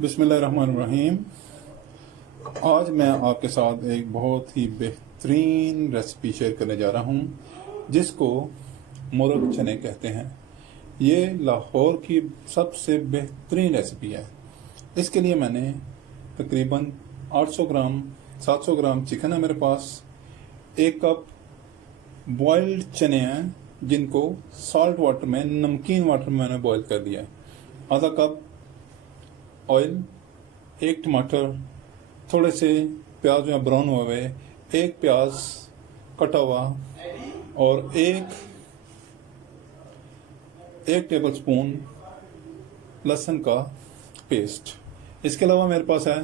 बिस्मिल्लाहिर्रहमानिर्रहीम। आज मैं आपके साथ एक बहुत ही बेहतरीन रेसिपी शेयर करने जा रहा हूँ जिसको मुर्ग चने कहते हैं। ये लाहौर की सबसे बेहतरीन रेसिपी है। इसके लिए मैंने तकरीबन 800 ग्राम 700 ग्राम चिकन है मेरे पास। 1 कप बॉइल्ड चने हैं जिनको सॉल्ट वाटर में, नमकीन वाटर में मैंने बॉईल कर दिया है। आधा कप ऑयल, 1 टमाटर, थोड़े से प्याज में ब्राउन हुए, 1 प्याज कटा हुआ और एक टेबल स्पून लहसुन का पेस्ट। इसके अलावा मेरे पास है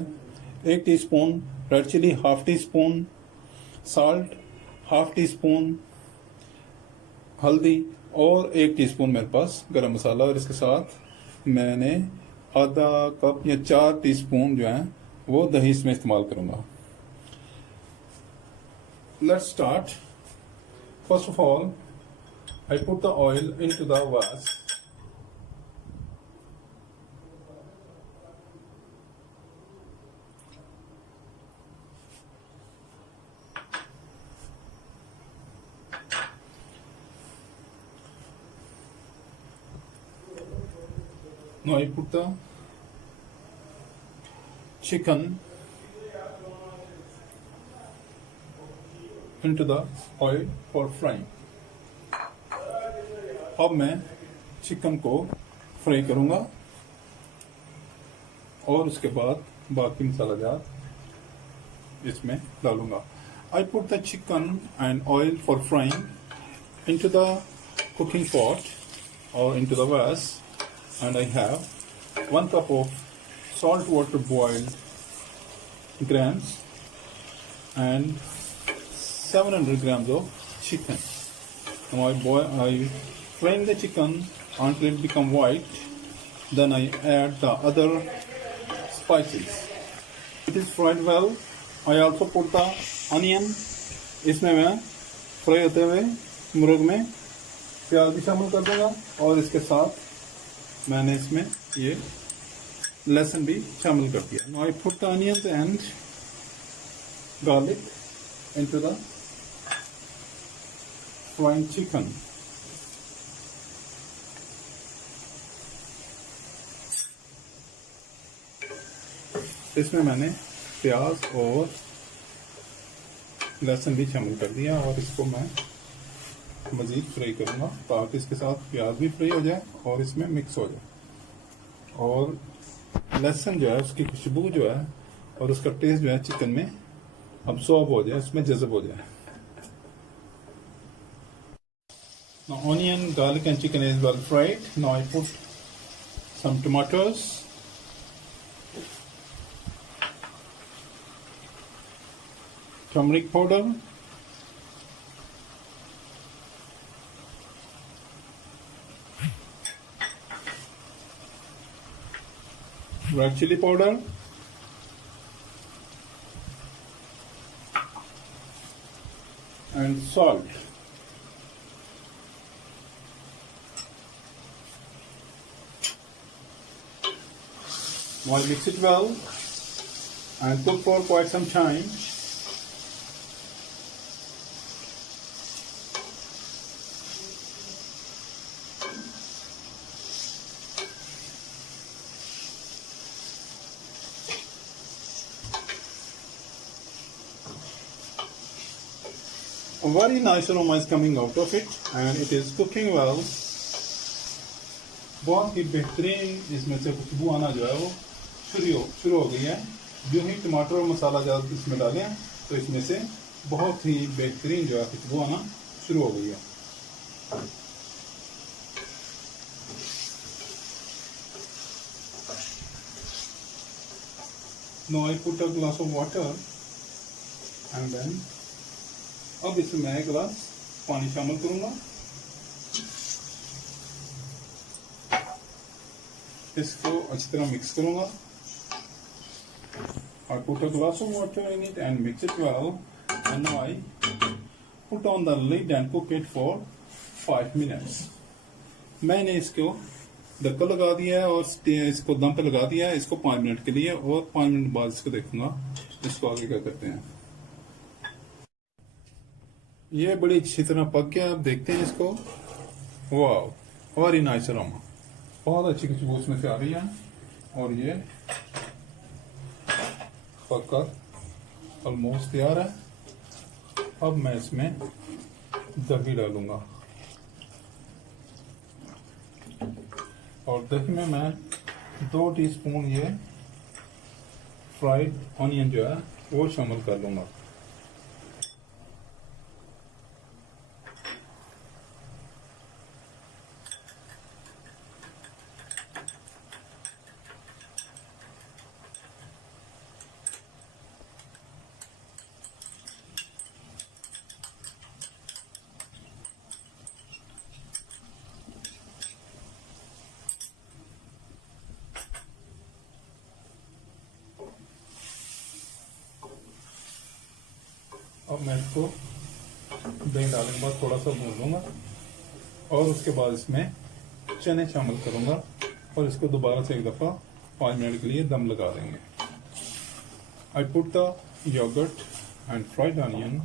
1 teaspoon red chilli, half teaspoon salt, half teaspoon हल्दी और 1 टीस्पून मेरे पास गरम मसाला। और इसके साथ मैंने आधा कप या 4 टीस्पून जो है वो दही इसमें इस्तेमाल करूंगा। Let's start. First of all I put the oil into the वास। Now I put the chicken into the oil for frying. अब मैं चिकन को फ्राई करूंगा और उसके बाद बाकी मसाला जात इसमें डालूंगा। I put the chicken and oil for frying into the cooking pot or into the vase. And I have 1 cup of salt water boiled grams and 700 grams of chicken. Now I fry the chicken until it become white. Then I add the other spices. It is fried well. I also put the onion. इसमें मैं fry होते हुए मुर्ग में प्याज भी शामिल कर दूंगा और इसके साथ मैंने इसमें ये लहसुन भी शामिल कर दिया। Now I put the onions and garlic into the frying chicken. इसमें मैंने प्याज और लहसुन भी शामिल कर दिया और इसको मैं मज़ीद फ्राई करूँगा ताकि इसके साथ प्याज भी फ्राई हो जाए और इसमें मिक्स हो जाए और लहसुन जो है उसकी खुशबू जो है और उसका टेस्ट जो है चिकन में अब्सॉर्ब हो जाए, उसमें जज़ब हो जाए। Now onion, garlic and chicken is well fried. Now I put some tomatoes, turmeric powder, red chili powder, and salt. Now I mix it well and cook for quite some time. A very nice aroma is coming out of it and it is cooking well. बहुत ही बेहतरीन इसमें से खुशबू आना जो है वो शुरू हो गई है। जो ही टमाटर और मसाला ज़्यादा इसमें डालें तो इसमें से बहुत ही बेहतरीन जो है खुशबू आना शुरू हो गई है। Now I put a glass of water and then अब इसमें मैं 1 गिलास पानी शामिल करूंगा। इसको अच्छी तरह मिक्स करूंगा। I put a glass of water in it and mix it well. And now I put on the lid and cook it for 5 minutes. मैंने इसको ढक्कन लगा दिया है और इसको दम पे लगा दिया है इसको 5 मिनट के लिए, और 5 मिनट बाद इसको देखूंगा इसको आगे क्या करते हैं। ये बड़ी अच्छी तरह पक गया, अब देखते हैं इसको। वाह, वेरी नाइस अरोमा, बहुत अच्छी खुशबू इसमें से आ रही है। और ये पककर ऑलमोस्ट तैयार है। अब मैं इसमें दही डालूंगा, और दही में मैं 2 टीस्पून ये फ्राइड ऑनियन जो है वो शामिल कर लूंगा। अब मैं इसको दही डालने के बाद थोड़ा सा भून लूंगा, और उसके बाद इसमें चने शामिल करूंगा, और इसको दोबारा से एक दफा 5 मिनट के लिए दम लगा देंगे। I put the yoghurt and fried onion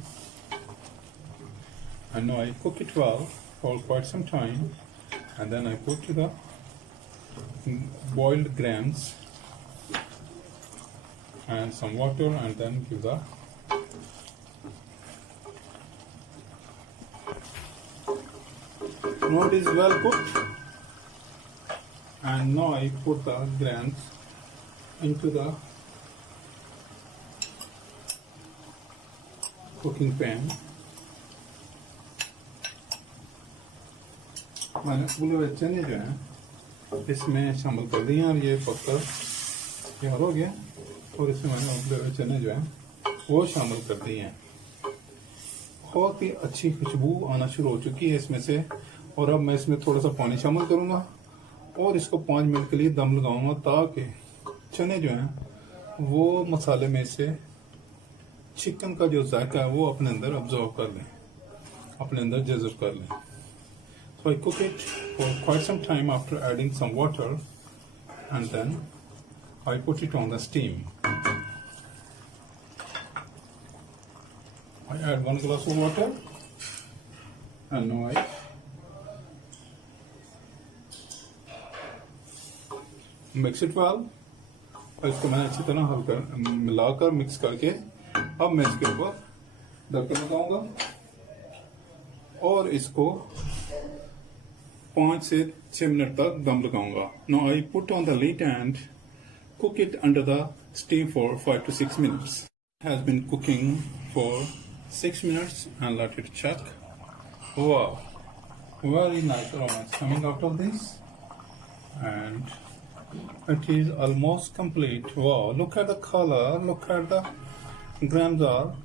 and now I cook it well for quite some time, and then I put the boiled grams and some water, and then give the now it is well cooked, and now I put the grams into the cooking pan. मैंने उबले हुए चने जो हैं इसमें शामिल कर दिए, और ये पककर तैयार हो गया, और इसमें मैंने उबले हुए चने जो हैं वो शामिल कर दिए हैं। बहुत ही अच्छी खुशबू आना शुरू हो चुकी है इसमें से, और अब मैं इसमें थोड़ा सा पानी शामिल करूंगा, और इसको 5 मिनट के लिए दम लगाऊंगा, ताकि चने जो हैं वो मसाले में से चिकन का जो जायका है वो अपने अंदर ऑब्जर्व कर लें, अपने अंदर जज़ब कर लें। So I cook it for quite some time after adding some water, and then I put it on the steam. I add 1 glass of water, and now I mix it well. और इसको मैंने अच्छी तरह हल्का मिलाकर mix करके अब मैं इसके ऊपर ढक्कन लगाऊंगा, और इसको 5 से 6 मिनट तक दम लगाऊंगा। Now I put on the lid and cook it under the steam for 5 to 6 minutes. It has been cooking for 6 minutes, and let it check. Wow, very nice aroma is coming out of this, and it is almost complete. Wow, look at the color, look at the grams are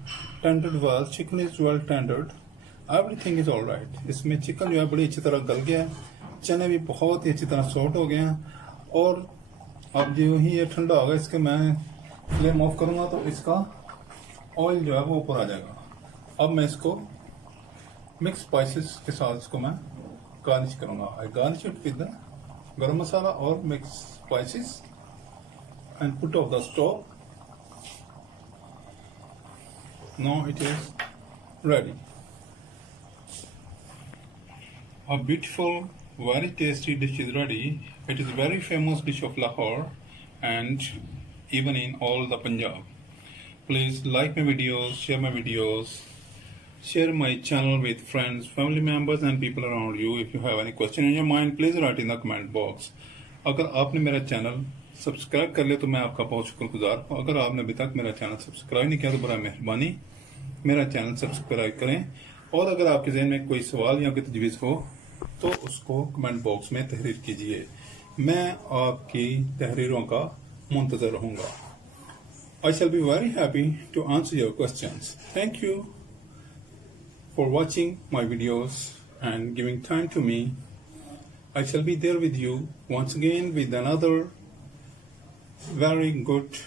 tendered well, chicken is well tendered. Everything is all right. इसमें chicken जो है बड़ी अच्छी तरह गल गया है, चने भी बहुत ही अच्छी तरह सॉफ्ट हो गए हैं, और अब जो ही ये ठंडा होगा इसके मैं फ्लेम ऑफ करूंगा तो इसका ऑयल जो है वो ऊपर आ जाएगा। अब मैं इसको मिक्स स्पाइसेस के साथ इसको मैं गार्निश करूंगा। आई गार्निश इट विद द गरम मसाला और mix spices and put off the stove. Now it is ready. A beautiful, very tasty dish is ready. It is a very famous dish of Lahore and even in all the Punjab. Please like my videos, share my channel with friends, family members and people around you. If you have any question in your mind, please write in the comment box. अगर आपने मेरा channel subscribe कर लिया तो मैं आपका बहुत शुक्रगुजार हूँ। अगर आपने अभी तक मेरा चैनल सब्सक्राइब नहीं किया तो बड़ा मेहरबानी मेरा चैनल सब्सक्राइब करें, और अगर आपके ज़हन में कोई सवाल या कोई तजवीज़ हो तो उसको कमेंट बॉक्स में तहरीर कीजिए। मैं आपकी तहरीरों का मुंतज़र रहूंगा। I shall be very happy to answer your questions. Thank you for watching my videos and giving time to me. I shall be there with you once again with another very good,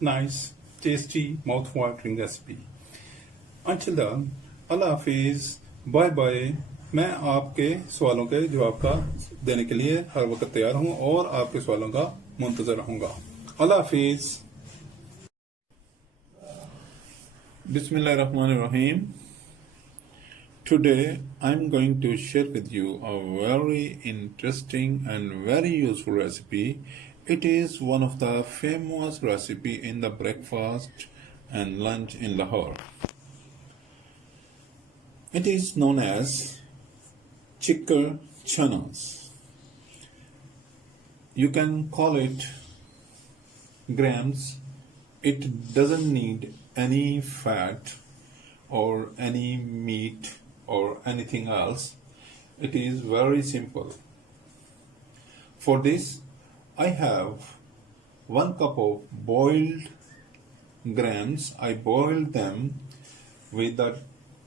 nice, tasty, mouth-watering recipe. Until then, Allah Hafiz, bye bye. मैं आपके सवालों के जवाब का देने के लिए हर वक्त तैयार हूं और आपके सवालों का मुंतजर रहूंगा। अल्लाह हाफिज। बिस्मिल्लाहिर्रहमानिर्रहीम। Today I'm going to share with you a very interesting and very useful recipe. It is one of the famous recipe in the breakfast and lunch in Lahore. It is known as chickar chanas. You can call it grams. It doesn't need any fat or any meat or anything else. It is very simple. For this, I have 1 cup of boiled grams. I boiled them with the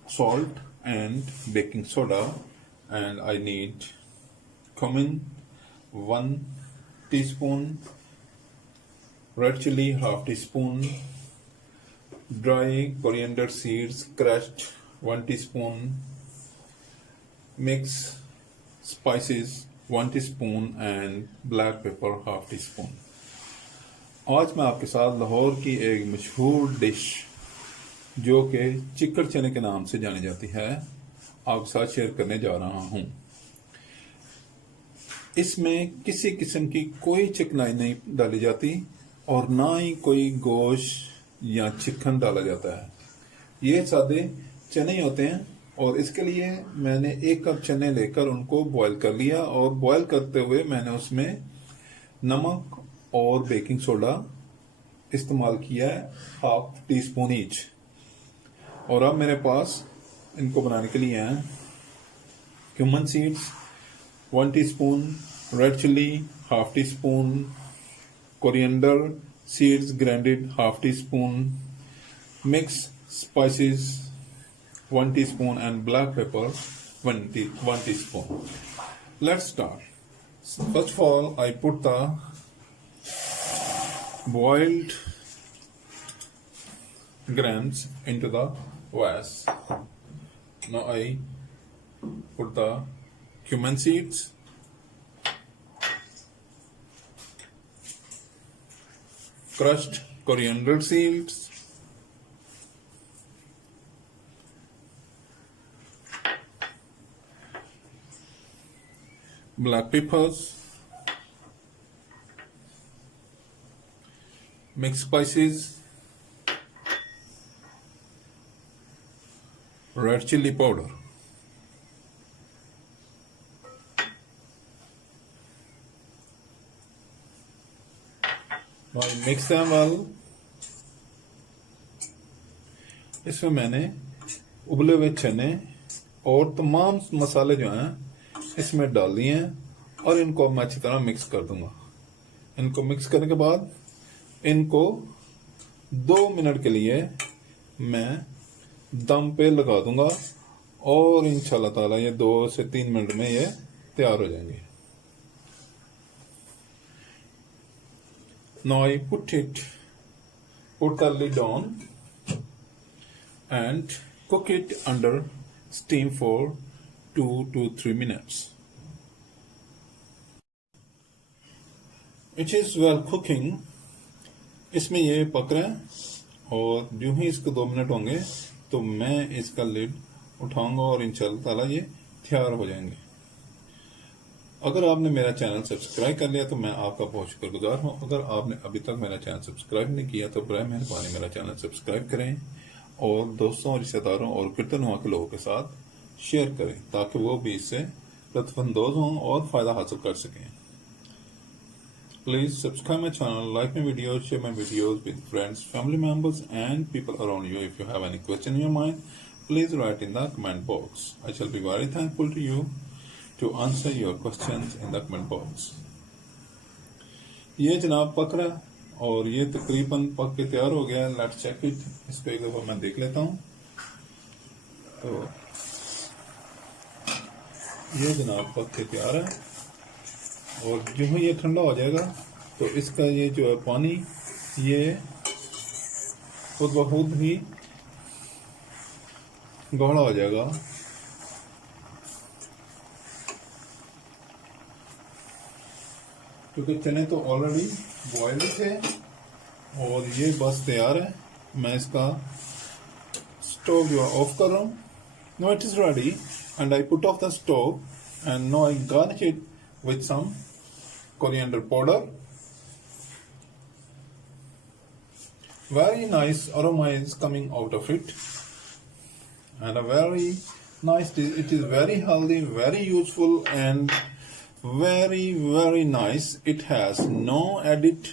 salt and baking soda, and I need cumin 1 teaspoon, red chili half teaspoon, dry coriander seeds crushed 1 teaspoon, mix spices 1 teaspoon and black pepper half teaspoon. आज मैं आपके साथ लाहौर की एक मशहूर dish जो कि चिकड़ चने के नाम से जानी जाती है आपके साथ शेयर करने जा रहा हूं। इसमें किसी किस्म की कोई चिकनाई नहीं डाली जाती और ना ही कोई गोश्त या चिकन डाला जाता है। ये सादे चने होते हैं और इसके लिए मैंने 1 कप चने लेकर उनको बॉईल कर लिया और बॉईल करते हुए मैंने उसमें नमक और बेकिंग सोडा इस्तेमाल किया है हाफ टी स्पून ईच। और अब मेरे पास इनको बनाने के लिए हैं cumin seeds 1 teaspoon, red chilli half teaspoon, coriander seeds grinded half teaspoon, mix spices 1 teaspoon and black pepper 1 teaspoon. Let's start. First of all, I put the boiled grams into the vase. Now I put the cumin seeds, crushed coriander seeds, black peppers, mixed spices, red chili powder. Now I mix them well. इसमें मैंने उबले हुए चने और तमाम मसाले जो हैं इसमें डाल दिए हैं और इनको मैं अच्छी तरह मिक्स कर दूंगा। इनको मिक्स करने के बाद इनको 2 मिनट के लिए मैं दम पे लगा दूंगा और इंशाल्लाह ताला ये 2 से 3 मिनट में ये तैयार हो जाएंगे। Now I put the lid on and cook it under steam for 2 to 3 minutes. It is well cooking. इसमें ये पक रहा है और यूं ही इसको 2 मिनट होंगे तो मैं इसका लिड उठाऊंगा और इंशाल्लाह ताला ये तैयार हो जाएंगे। अगर आपने मेरा चैनल सब्सक्राइब कर लिया तो मैं आपका बहुत शुक्रगुजार हूं। अगर आपने अभी तक मेरा चैनल सब्सक्राइब नहीं किया तो बराए मेहरबानी मेरा चैनल सब्सक्राइब करें और दोस्तों, रिश्तेदारों और कीर्तनुआ के लोगों के साथ शेयर करें ताकि वो भी इससे लुत्फानंदोज हों और फायदा हासिल कर सकें। Please subscribe my channel, like my videos, share my videos with friends, family members and people around you. If you have any question in your mind, please write in the comment box. I shall be very thankful to you to answer your questions in the comment box. ये जनाब पक रहा है और ये तकरीबन पक के तैयार हो गया है। Let's check it. इसको एक दफा मैं देख लेता हूँ। तो ये जनाब पक के तैयार है और जो ही ये ठंडा हो जाएगा तो इसका ये जो है पानी ये खुद ब खुद ही गाढ़ा हो जाएगा क्योंकि चने तो ऑलरेडी बॉयल थे और ये बस तैयार है। मैं इसका स्टोव जो है ऑफ कर रहा हूँ। Now it is ready and I put off the stove and now I garnish it with some coriander powder. Very nice aroma is coming out of it and a very nice dish. It is very healthy, very useful and very nice. It has no added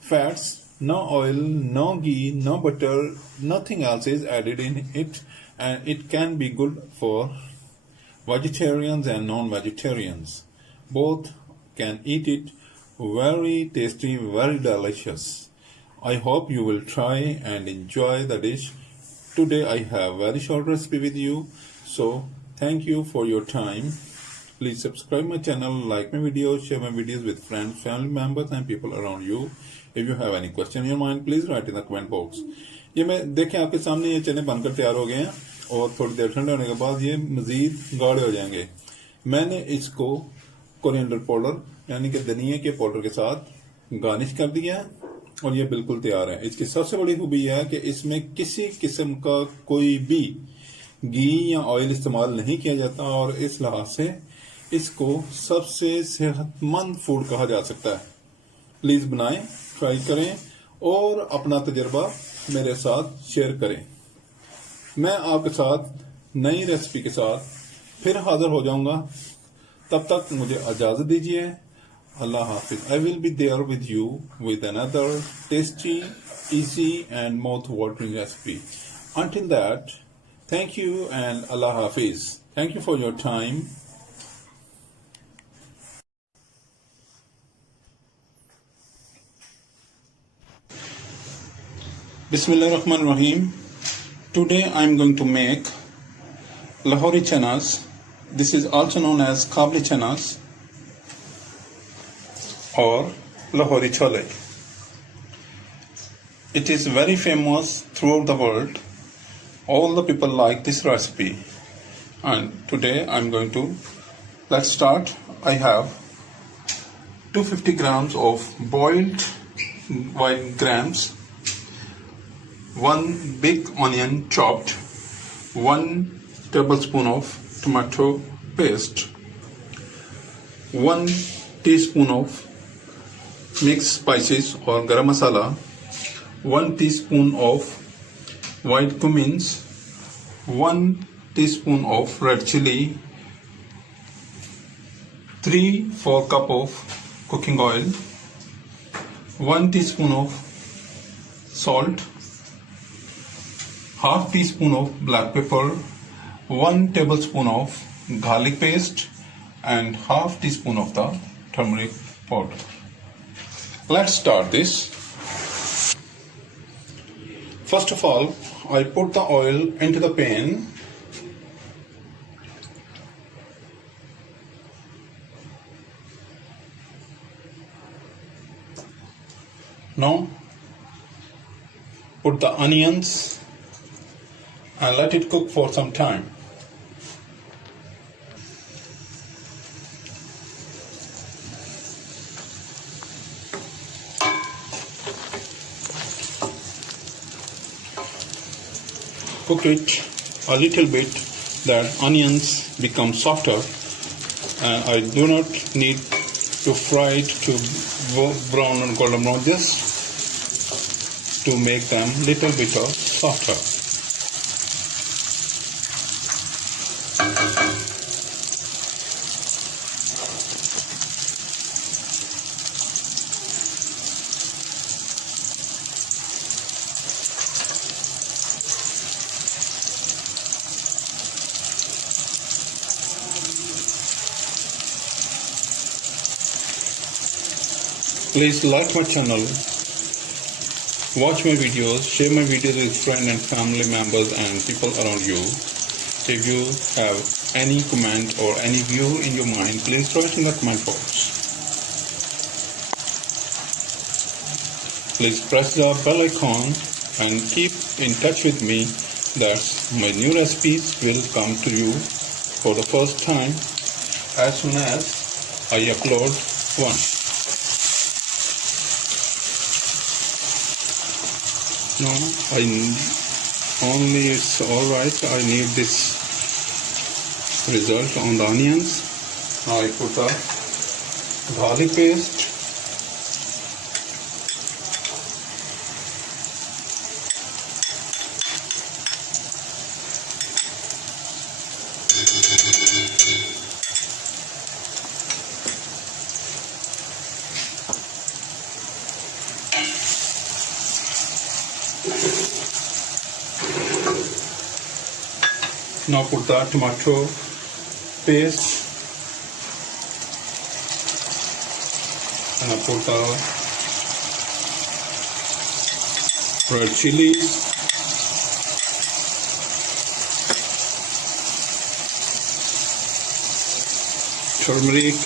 fats, no oil, no ghee, no butter, nothing else is added in it, and it can be good for vegetarians and non-vegetarians. Both can eat it. Very tasty, very delicious. I hope you will try and enjoy the dish. Today I have very short recipe with you, so thank you for your time. Please subscribe my channel, like my videos, share my videos with friends, family members and people around you. If you have any question in your mind, please write in the comment box. ये मैं देखें आपके सामने ये चने बनकर तैयार हो गए हैं और थोड़ी देर ठंडे होने के बाद ये मजीद गाढ़े हो जाएंगे। मैंने इसको कोरिएंडर पाउडर यानी कि धनिया के पाउडर के साथ गार्निश कर दिया है और ये बिल्कुल तैयार है। इसकी सबसे बड़ी खूबी यह है कि इसमें किसी किस्म का कोई भी घी या ऑयल इस्तेमाल नहीं किया जाता और इस लिहाज से इसको सबसे सेहतमंद फूड कहा जा सकता है। प्लीज बनाएं, ट्राई करें और अपना तजर्बा मेरे साथ शेयर करें। मैं आपके साथ नई रेसिपी के साथ फिर हाजिर हो जाऊंगा। तब तक मुझे इजाजत दीजिए। Allah Hafiz. I will be there with you with another tasty, easy and mouth-watering recipe. Until that, thank you and Allah Hafiz. Thank you for your time. Bismillahirrahmanirrahim. Today I am going to make Lahori chanas. This is also known as Kabli chanas or Lahori chole. It is very famous throughout the world. All the people like this recipe. And today I'm going to, let's start. I have 250 grams of boiled white grams, 1 big onion chopped, 1 tablespoon of tomato paste, 1 teaspoon of mixed spices or garam masala, 1 teaspoon of white cummins, 1 teaspoon of red chili, 3/4 cup of cooking oil, 1 teaspoon of salt, half teaspoon of black pepper, 1 tablespoon of garlic paste and half teaspoon of the turmeric powder. Let's start this. First of all, I put the oil into the pan. Now, put the onions and let it cook for some time. Cook it a little bit that onions become softer, and I do not need to fry it to brown and golden brown, just to make them little bit softer. Please like my channel, watch my videos, share my videos with friends and family members and people around you. If you have any comment or any view in your mind, please write in the comment box. Please press the bell icon and keep in touch with me, that my new recipes will come to you for the first time as soon as I upload one. No, only it's alright. I need this result on the onions. Now I put the garlic paste. Now put the tomato paste, and I put the red chilies, turmeric,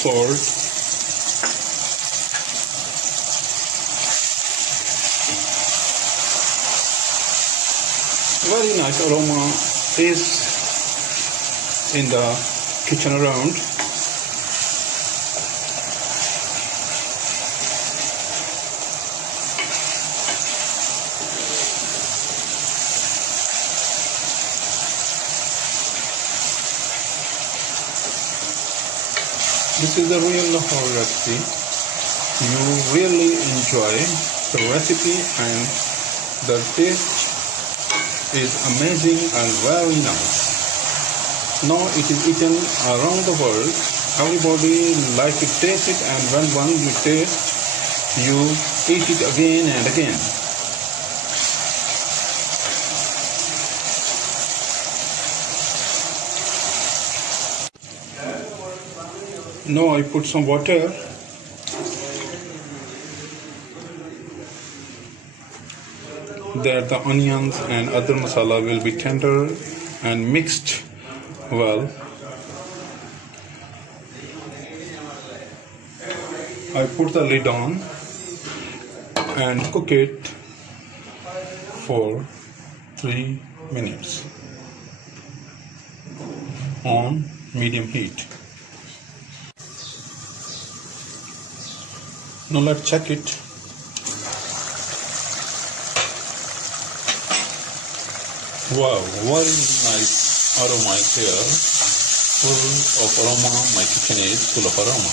salt, very nice aroma is in the kitchen around. This is the real Lahore recipe. You really enjoy the recipe and the taste is amazing and very nice. Now it is eaten around the world. Everybody like to taste it, and when one you taste, you eat it again and again. Now I put some water. That the onions and other masala will be tender and mixed well. I put the lid on and cook it for 3 minutes on medium heat. Now let's check it. Wow, very nice aroma is here. Full of aroma. My kitchen is full of aroma.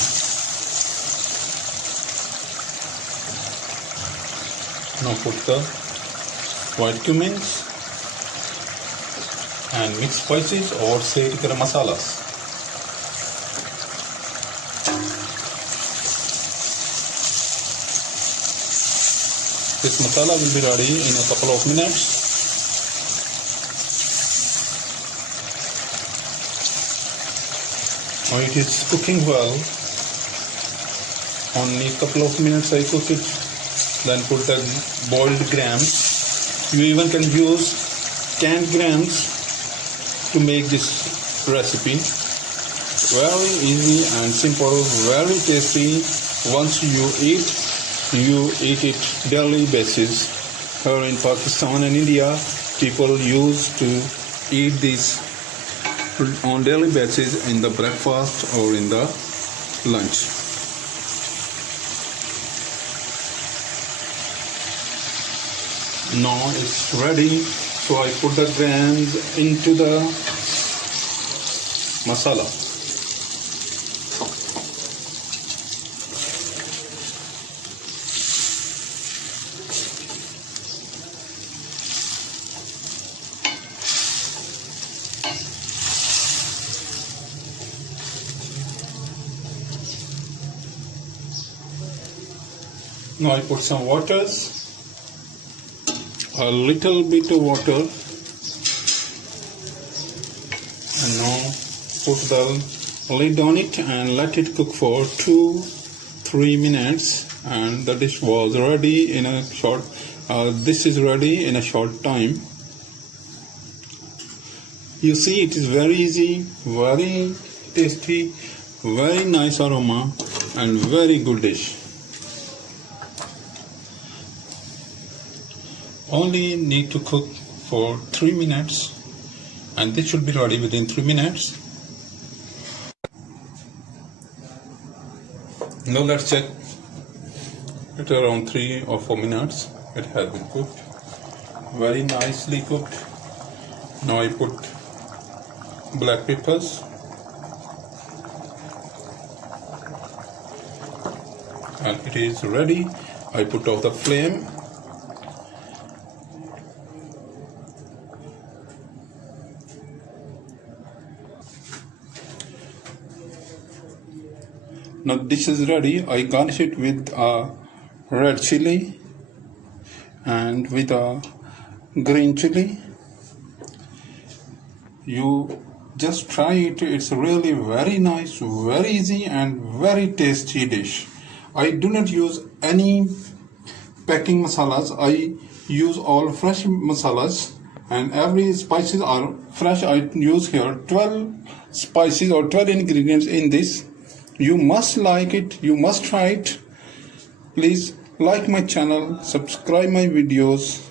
Now put the white cumins and mixed spices or say garam masalas. This masala will be ready in a couple of minutes. Now it is cooking well. Only a couple of minutes I cook it. Then put the boiled grams. You even can use canned grams to make this recipe. Very easy and simple, very tasty. Once you eat it daily basis. Here in Pakistan and India, people used to eat this on daily basis in the breakfast or in the lunch. Now it's ready, so I put the grams into the masala. Now I put some waters, a little bit of water, and now put the lid on it and let it cook for 2-3 minutes, and the dish was ready in a short, this is ready in a short time. You see, it is very easy, very tasty, very nice aroma and very good dish. Only need to cook for 3 minutes, and this should be ready within 3 minutes. Now let's check it. Around 3 or 4 minutes it has been cooked, very nicely cooked. Now I put black peppers and it is ready. I put off the flame. Now dish is ready. I garnish it with a red chili and with a green chili. You just try it. It's really very nice, very easy and very tasty dish. I do not use any packing masalas. I use all fresh masalas and every spices are fresh. I use here 12 spices or 12 ingredients in this. You must like it. You must try it. Please like my channel, subscribe my videos,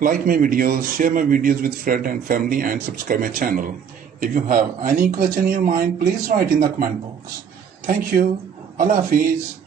like my videos, share my videos with friends and family and subscribe my channel. If you have any question in your mind, please write in the comment box. Thank you. Allah Hafiz.